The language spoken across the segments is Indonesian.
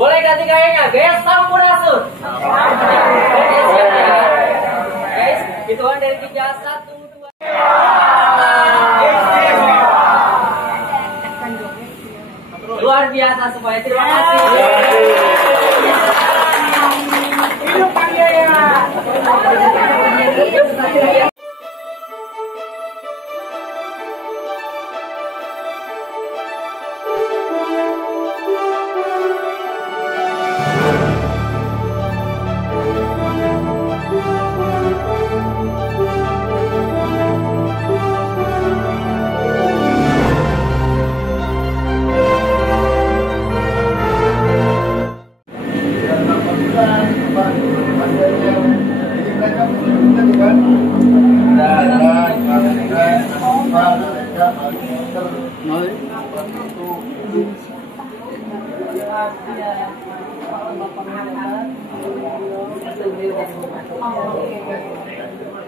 Boleh ganti gayanya, gaya Sampurasun. Guys, hitungan dari 3, 1, 2. Luar biasa semuanya, terima kasih. Hidup Panggaya.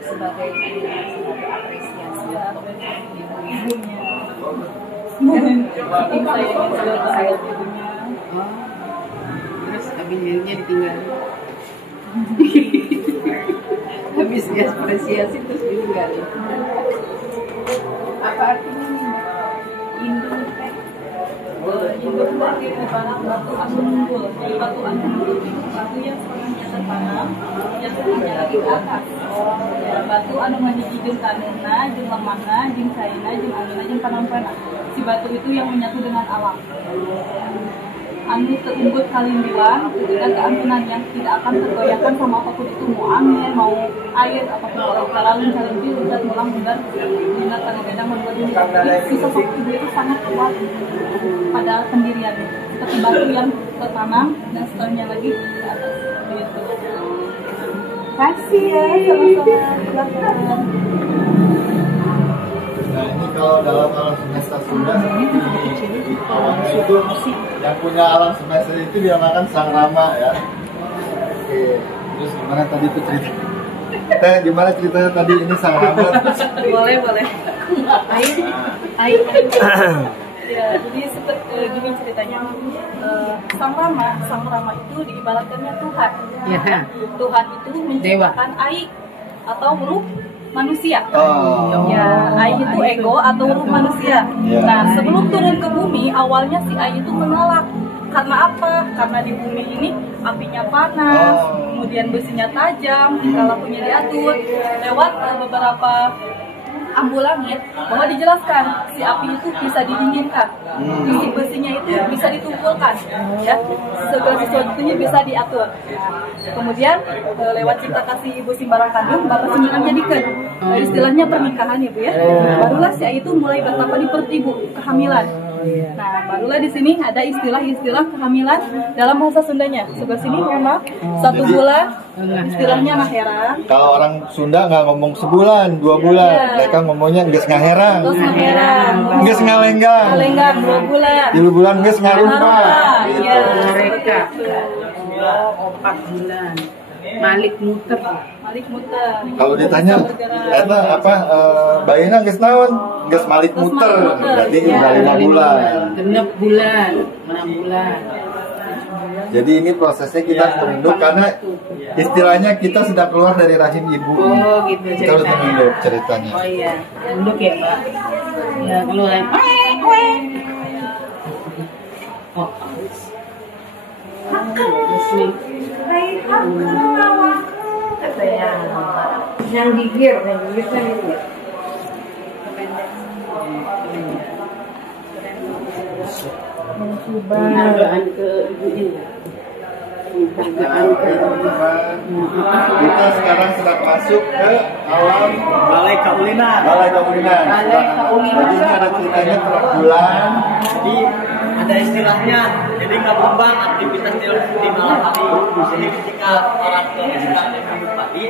Sebagai apresiasi terus kabinetnya ditinggal habis apresiasi terus ditinggal. Apa artinya induk? Induk berarti merupakan batu asun unggul. Batu asun unggul itu batu yang setengahnya tertanam, yang setengahnya lagi ke atas. Batu anu menjadi jeung tanuna, jeung lemahna, jeung caina, jeung anuna, jeung panampana. Si batu itu yang menyatu dengan alam. Anu teunggul kalimbilan, ketika keampunan yang tidak akan tergoyahkan sama apapun itu, mau angin, mau air, apapun kalau kalalun calimbi, udat mulang mundar, hingga kadang-kadang membuat si sosok ibu itu sangat kuat pada pendiriannya. Seperti batu yang tertanam dan setelahnya lagi ke atas. Begitu. Kasih ya, sama-sama. Nah ini kalau dalam alam semesta Sunda di awalnya itu yang punya alam semesta itu dinamakan Sang Rama ya. Oke, terus gimana tadi itu cerita? Teh gimana ceritanya tadi ini Sang Rama? Boleh. Air. Ya, jadi seperti gini ceritanya. Sang Rama itu diibaratkannya Tuhan. Ya. Tuhan itu menciptakan Ai atau huruf manusia. Ya, Ai itu ego atau huruf manusia. Nah, sebelum turun ke bumi, awalnya si Ai itu menolak. Karena apa? Karena di bumi ini apinya panas, kemudian besinya tajam, tingkah lakunya diatur. Lewat beberapa ambu langit, bahwa dijelaskan si api itu bisa didinginkan, isi besinya itu bisa ditumpulkan, ya, segala sesuatunya bisa diatur. Kemudian lewat cinta kasih Ibu Simbarang Kandung, Bapak Simbarang jadikan istilahnya pernikahan ya Bu ya. Barulah si Ai itu mulai bertapa di perut ibu, kehamilan. Nah, barulah di sini ada istilah-istilah kehamilan dalam bahasa Sundanya. Sebelah sini mohon maaf, 1 bulan istilahnya ngaherang. Kalau orang Sunda nggak ngomong sebulan, 2 bulan, mereka ngomongnya geus ngaherang. Geus ngalenggang. Ngalenggang 2 bulan. 2 bulan geus ngarumpa. Iya, mereka 4 bulan. Malik muter. Kalau ditanya, eta apa bayina geus naon? Geus malik muter. Berarti udah 5 bulan. 6 bulan, 6 bulan. Jadi ini prosesnya kita harus menunduk karena istilahnya kita sudah keluar dari rahim ibu. Oh gitu Kita harus menunduk ceritanya. Oh iya, menunduk ya Mbak. Ya keluar. Oh. Katanya yang gigir kan gitu. Penghargaan ke ibunya. Kita sekarang sedang masuk ke alam Balai Kaulinan. Jadi ini ada ceritanya per bulan. Jadi ada istilahnya. Jadi ngabubang aktivitas di malam hari. Jadi ketika orang tua sedang minum pagi,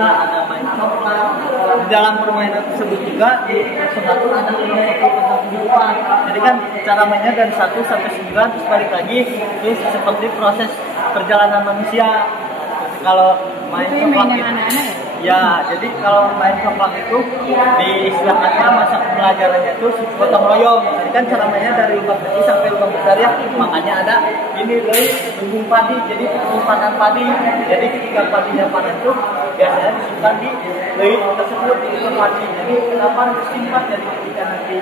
ada main coklat. Di dalam permainan tersebut juga di sesuatu ada filosofi tentang kehidupan. Jadi kan cara mainnya dari 1 sampai 9 terus balik lagi. Terus seperti proses perjalanan manusia. Kalau main coklat gitu. Ya, jadi kalau main kembang itu diistilahkannya masa pembelajarannya itu gotong royong. Jadi kan cara mainnya dari lubang kecil sampai lubang besar ya. Makanya ada ini lumbung padi, jadi penyimpanan padi. Jadi ketika padinya panen itu biasanya disimpan di leuit tersebut di lubang padi. Jadi kenapa disimpan? Jadi ketika nanti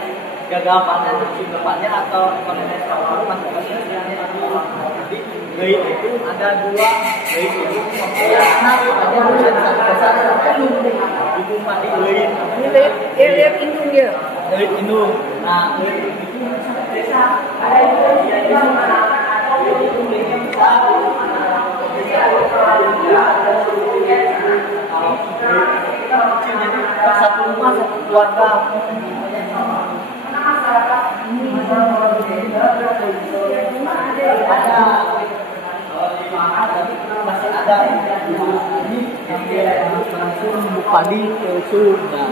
gagal panen musim depannya atau panen tahun masuk ke sini. Jadi leuit itu ada dua leuit itu ada besar lumbung padi leuit. Ini lihat indung ya. Leuit indung. Nah, leuit itu desa ada jadi satu rumah satu keluarga. Masih ada ini langsung bubuk padi ke surga.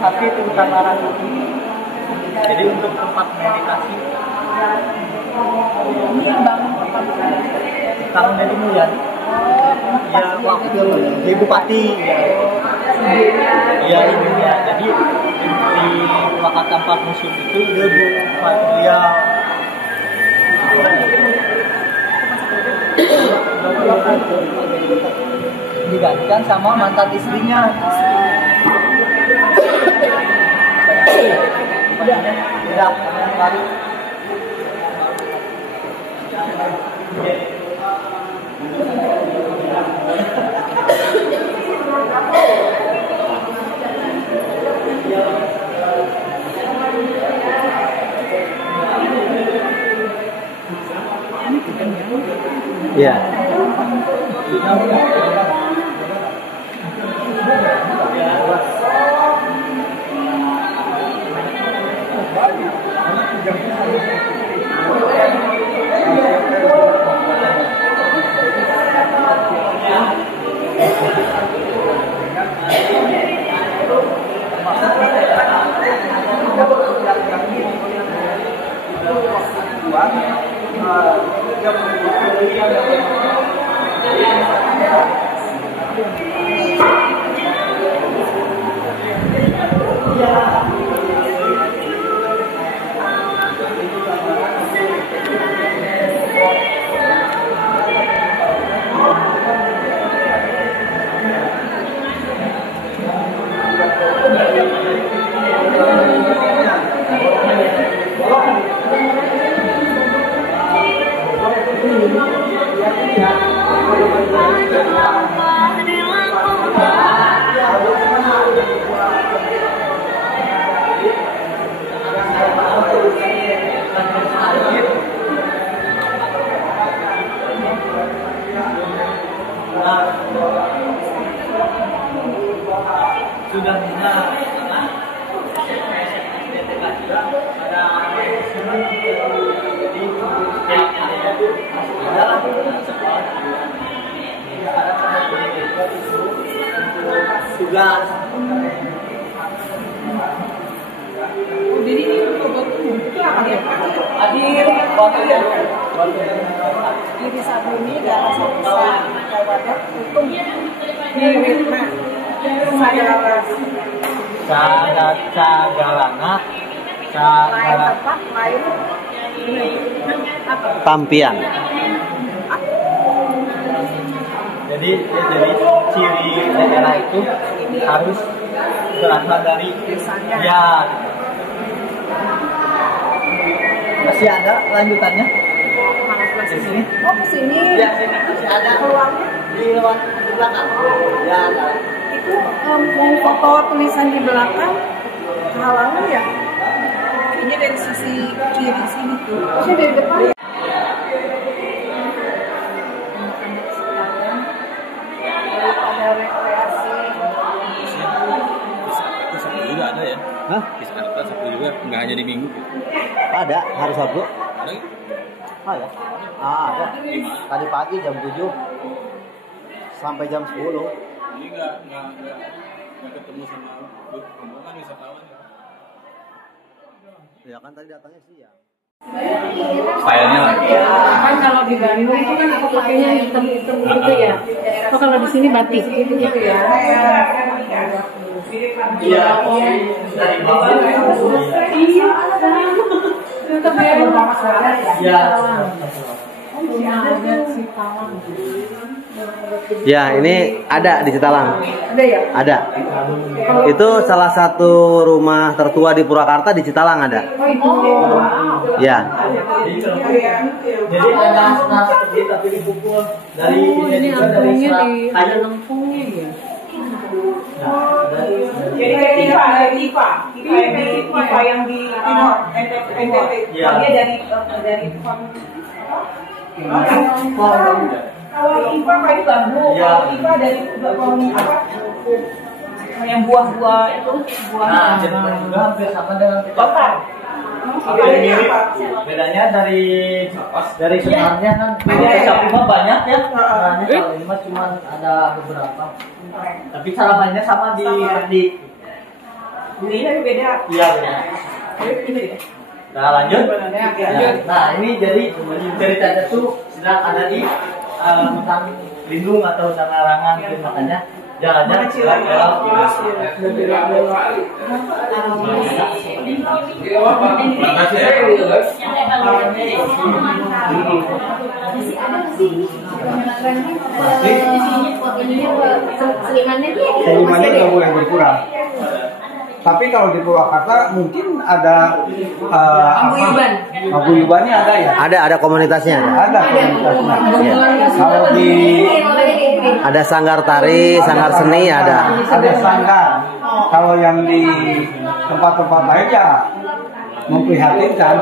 Sapi terutama jadi untuk tempat meditasi Ini bangun tempat tahun dari Mulyan ya waktu di Bupati ya ini ya jadi di Purwakarta tempat museum itu dia Bupati Riau digantikan sama mantan istrinya. Tidak, baru. Iya. Sudah benar sudah jadi ini itu apa ya? hadir waktu ya Ini sabuni darah sabisa wadah utung miripna cagalana lain apa lain tampian. Jadi ciri daerah itu harus berasal dari ya. Masih ada lanjutannya? Di sini? Oh ke sini? Ya sini masih ada. Keluarnya? Di luar di belakang. Ya ada. Itu foto tulisan di belakang halangan ya? Ini dari sisi kiri sini tuh. Maksudnya dari depan? Hah? Di Jakarta Sabtu juga, nggak hanya di Minggu. Ada, hari Sabtu. Ada nggak? Ada. Ada. Tadi pagi jam 7 sampai jam 10. Ini nggak ketemu sama rombongan wisatawan. Ya kan tadi datangnya siang. Stylenya lagi. Kan kalau di Bandung itu kan aku pakainya hitam-hitam gitu ya. Oh, kalau di sini batik gitu ya. Iya. Dari bawah. Iya. Ya, ini ada di Citalang. Ada ya? Ada. Itu salah satu rumah tertua di Purwakarta di Citalang ada. Ya. Jadi ada senang seperti tapi dipukul dari Ini juga dari lempungnya serat di kayu. lempungnya ya. Jadi kayak IPA yang di timur NTT. Iya. Dia dari kalau IPA kayu bambu, Iya. kalau IPA dari apa? Yang buah-buah itu Nah, buahnya. jadi juga hampir sama dengan Total. bedanya dari sebenarnya kan sapi mah banyak ya. Caranya kalau ini mah cuma ada beberapa. Tapi cara mainnya sama di petik. Ini beda. Iya benar. Nah lanjut. Nah ini jadi ceritanya tuh sedang ada di hutan lindung atau hutan larangan, makanya jalannya Selimannya udah mulai berkurang. Tapi kalau di Purwakarta mungkin ada paguyubannya ada ya? Ada komunitasnya. Ada komunitasnya. Ya. Kalau di Ada sanggar tari, sanggar seni ada. ada sanggar. Kalau yang di tempat-tempat lain ya memprihatinkan.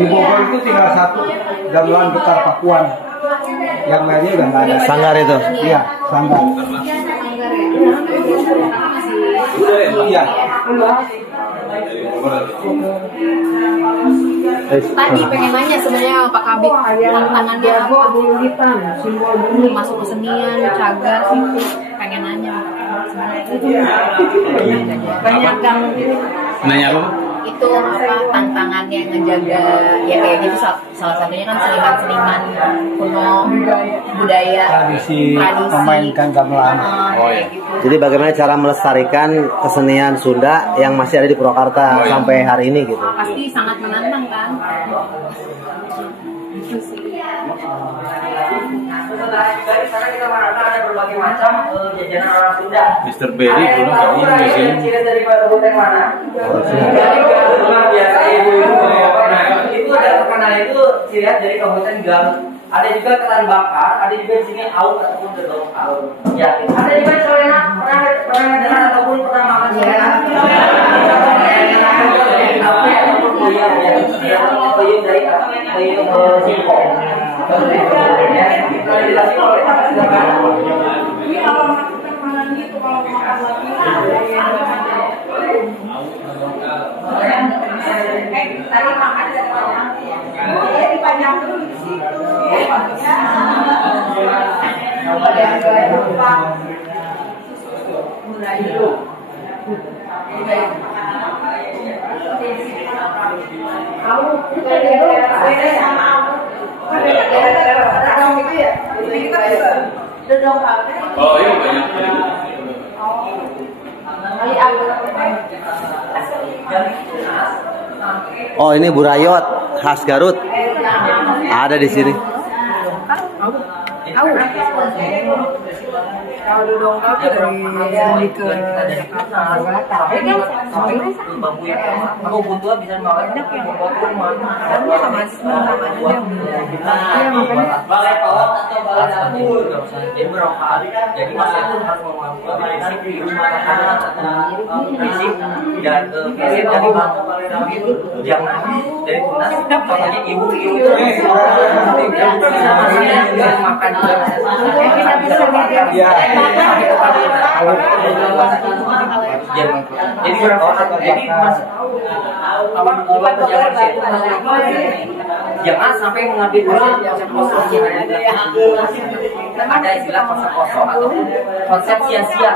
Di Bogor itu tinggal satu gamelan gitar Pakuan. Yang lainnya udah nggak ada. Sanggar itu. Iya, sanggar. Iya. Tadi pengen nanya sebenarnya Pak Kabit tantangannya apa? Bulu hitam, simbol bulu. Masuk kesenian, cagar sih. Pengen nanya. Banyak yang Nanya apa? Itu apa tantangannya ngejaga ya kayak gitu salah satunya kan seniman-seniman kuno budaya Tradisi memainkan gamelan. Oh, iya. gitu. Jadi bagaimana cara melestarikan kesenian Sunda yang masih ada di Purwakarta sampai hari ini gitu. Pasti sangat menantang kan. Itu sih. Dari sana kita merasa ada berbagai macam jajanan orang Sunda. Mr. Berry dulu kayaknya di sini. Ciri dari Batu yang mana? Rumah biasa ibu-ibu bawa-bawa. Itu ada terkenal itu ciri khas dari Kabupaten Garut. Ada juga ketan bakar, ada juga di sini aut ataupun gedong aut. Ya, ada juga celena. Pernah dengar ataupun pernah makan celena? Puyuh dari puyuh singkong. Ini kalau makan mana gitu kalau makan lagi. Tadi makan ya dipanjang dulu di situ. Oh iya banyak. Oh ini burayot khas Garut. Ada di sini. kalau dodong itu dari ke Jakarta. Bambu yang aku buntu bisa bawa buat rumah. Kamu sama aja. Balai pawat atau balai dapur. Jadi berapa kali? Jadi mas itu harus melakukan basic di rumah anak basic dan basic dari balai dapur. Jangan dari tunas. Contohnya ibu-ibu itu makan juga. Ya. Jerman. Jadi jadi mas apa perjalanan saya itu jangan sampai mengambil konsep kosong yang ada istilah konsep kosong atau konsep sia-sia.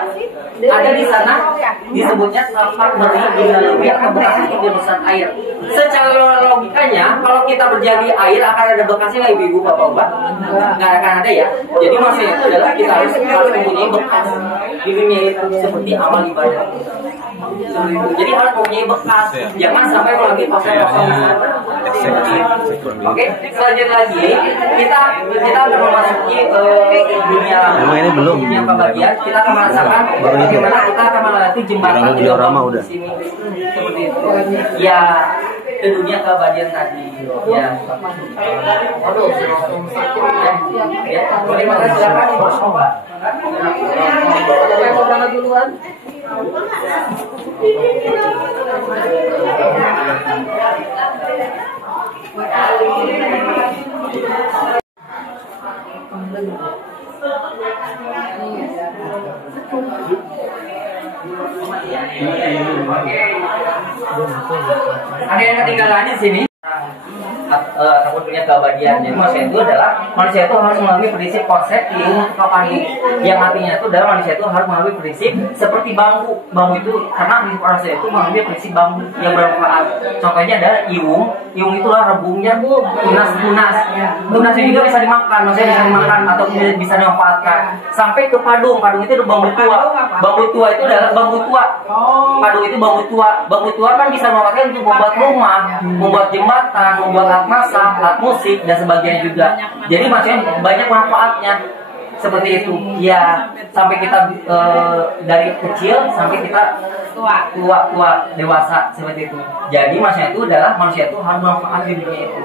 Ada di sana disebutnya tapak meri di atau bekas di rebusan air. Secara logikanya kalau kita berjalan di air akan ada bekasnya nggak ibu-ibu bapak-bapak? Nggak akan ada ya. Jadi maksudnya itu adalah kita harus mempunyai bekas di dunia itu seperti amal ibadah. Jadi harus mempunyai bekas, jangan sampai mengambil pasal kosong di sana. Oke, selanjutnya lagi kita akan memasuki dunia dunia pembagian. Kita akan merasakan bagaimana kita akan melewati jembatan diorama di sini seperti itu. Ya, ke dunia keabadian tadi. Ya. Ya, boleh makan silakan. Saya mau berangkat duluan. Ada yang ketinggalan di sini. Takut punya keabadian. Jadi manusia itu harus melalui prinsip konsep ilmu rohani, yang artinya itu adalah manusia itu harus melalui prinsip seperti bambu. Bambu itu karena manusia itu melalui prinsip bambu yang bermanfaat. Contohnya adalah iung itulah rebungnya tunasnya juga bisa dimakan, maksudnya bisa dimakan atau bisa dimanfaatkan. Sampai ke padung itu bambu tua. Bambu tua itu adalah bambu tua. Padung itu bambu tua kan bisa dimanfaatkan untuk membuat rumah, membuat jembatan, membuat alat masak, alat musik dan sebagainya juga. Jadi maksudnya banyak manfaatnya seperti itu. Ya, sampai kita dari kecil sampai kita tua dewasa seperti itu. Jadi maksudnya itu adalah manusia itu harus bermanfaat di dunia itu.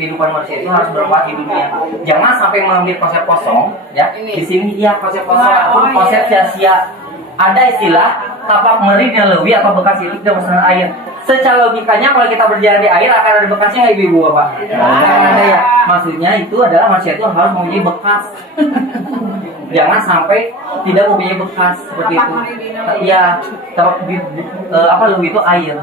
Kehidupan manusia itu harus bermanfaat di dunia. Jangan sampai mengambil konsep kosong, ya. Di sini ya konsep kosong ataupun konsep sia-sia. Ada istilah tapak meri dan lewi atau bekas itu tidak bersama air. Secara logikanya kalau kita berjalan di air akan ada bekasnya nggak ibu bapak? Ada ya. Maksudnya itu adalah manusia itu harus mempunyai bekas. Jangan sampai tidak mempunyai bekas seperti itu. Ya, apa lewi itu air.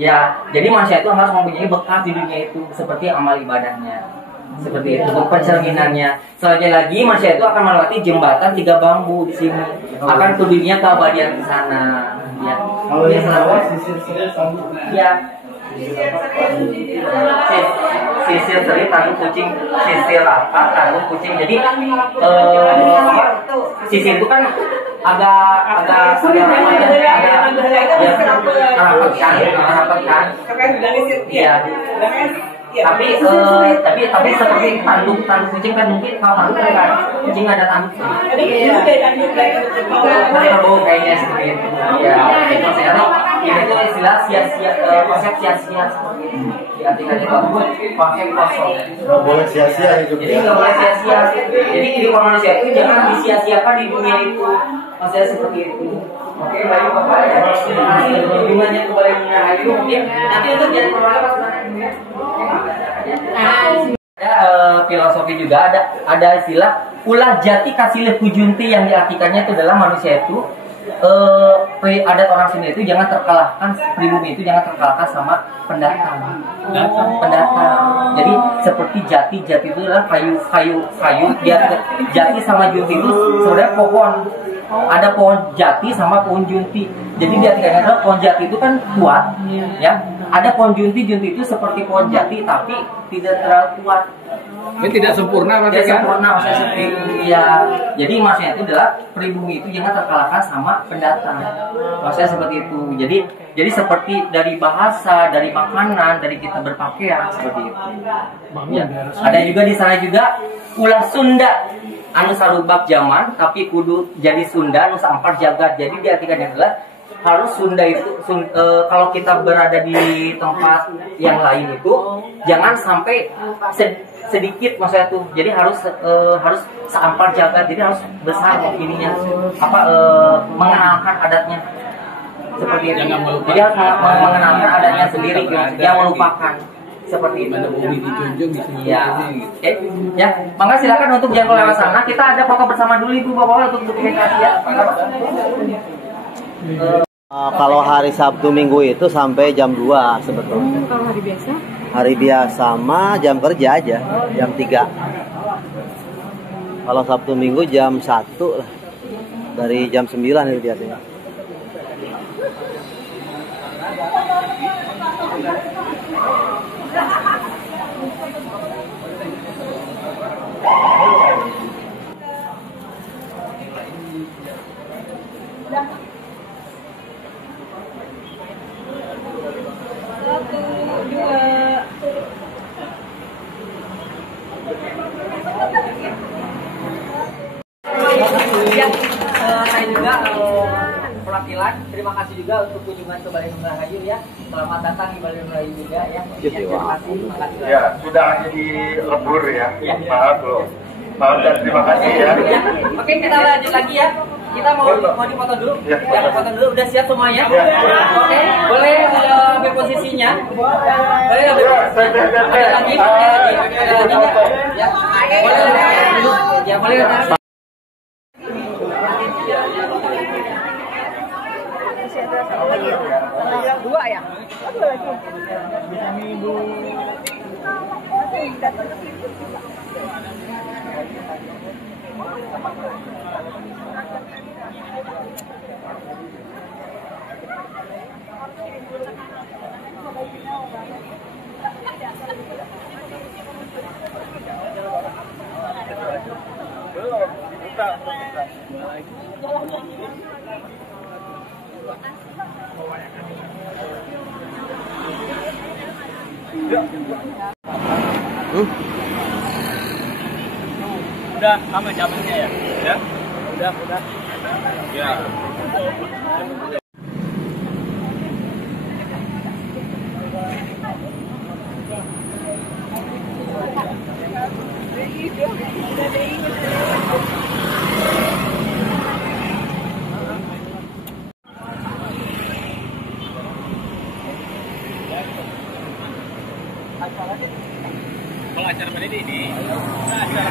Ya, jadi manusia itu harus mempunyai bekas di dunia itu seperti amal ibadahnya. Seperti itu untuk pencerminannya. Selanjutnya lagi manusia itu akan melewati jembatan 3 bambu di sini. Akan ke dunia keabadian di sana. Ya. Kalau yang bawah sisir Ya. Sisir seri tanduk kucing, sisir apa tanduk kucing. Jadi sisir itu kan agak rapat kan. Iya. Tapi seperti tanduk kucing kan mungkin kalau tanduk kan kucing ada tanduk. Kayaknya seperti itu. Ya, maksudnya itu istilah sia-sia, konsep sia-sia seperti itu. Diartikan itu konsep kosong. nggak boleh sia-sia hidup. Jadi nggak boleh sia-sia. Jadi kehidupan manusia itu jangan disia-siakan di dunia itu. Maksudnya seperti itu. Oke, baik bapak ya. Hubungannya kembali dengan ayu mungkin nanti untuk jadi penolakan. Filosofi juga ada istilah ulah jati kasilih pujunti yang diartikannya itu adalah manusia itu adat orang sini itu jangan terkalahkan, pribumi itu jangan terkalahkan sama pendatang. Jadi seperti jati itu adalah kayu jati sama junti itu sebenarnya pohon. Ada pohon jati sama pohon junti. Jadi diartikannya adalah pohon jati itu kan kuat, ya. Ada pohon junti itu seperti pohon jati tapi tidak terlalu kuat. Ini tidak sempurna maksudnya. Tidak sempurna maksudnya seperti ya. Jadi maksudnya itu adalah pribumi itu jangan terkalahkan sama pendatang. Maksudnya seperti itu. Jadi seperti dari bahasa, dari makanan, dari kita berpakaian seperti itu. Ya. Ada juga di sana juga ulah Sunda. Anu sarubak zaman tapi kudu jadi Sunda anu sampar jagat. Jadi diartikannya adalah harus Sunda itu kalau kita berada di tempat yang lain itu jangan sampai sedikit maksudnya tuh. Jadi harus seampar jagat. Jadi harus besar ininya mengenalkan adatnya seperti itu. Jadi harus mengenalkan adatnya sendiri yang melupakan. Seperti itu. Ya. Ya, maka silakan untuk jangan lewat sana. Kita ada foto bersama dulu ibu bapak untuk komunikasi ya. Kalau hari Sabtu Minggu itu sampai jam 2 sebetulnya. Kalau hari biasa? Hari biasa mah jam kerja aja, jam 3. Kalau Sabtu Minggu jam 1 lah. Dari jam 9 itu biasanya. Saya juga perwakilan, terima kasih juga untuk kunjungan ke Balai Nur Rahayu ya. Selamat datang di Balai Nur Rahayu juga ya. Terima kasih. Ya, sudah jadi lebur ya. Maaf loh. Maaf dan terima kasih ya. Oke, kita lanjut lagi ya. Kita mau dipoto dulu. Ya, foto dulu. Udah siap semuanya? Oke, boleh ambil posisinya. Boleh ambil lagi. Ya, boleh. Ya, boleh. Dua ya? Udah sama cabutnya ya? Ya? Udah. Ya. Kalau acara ini acara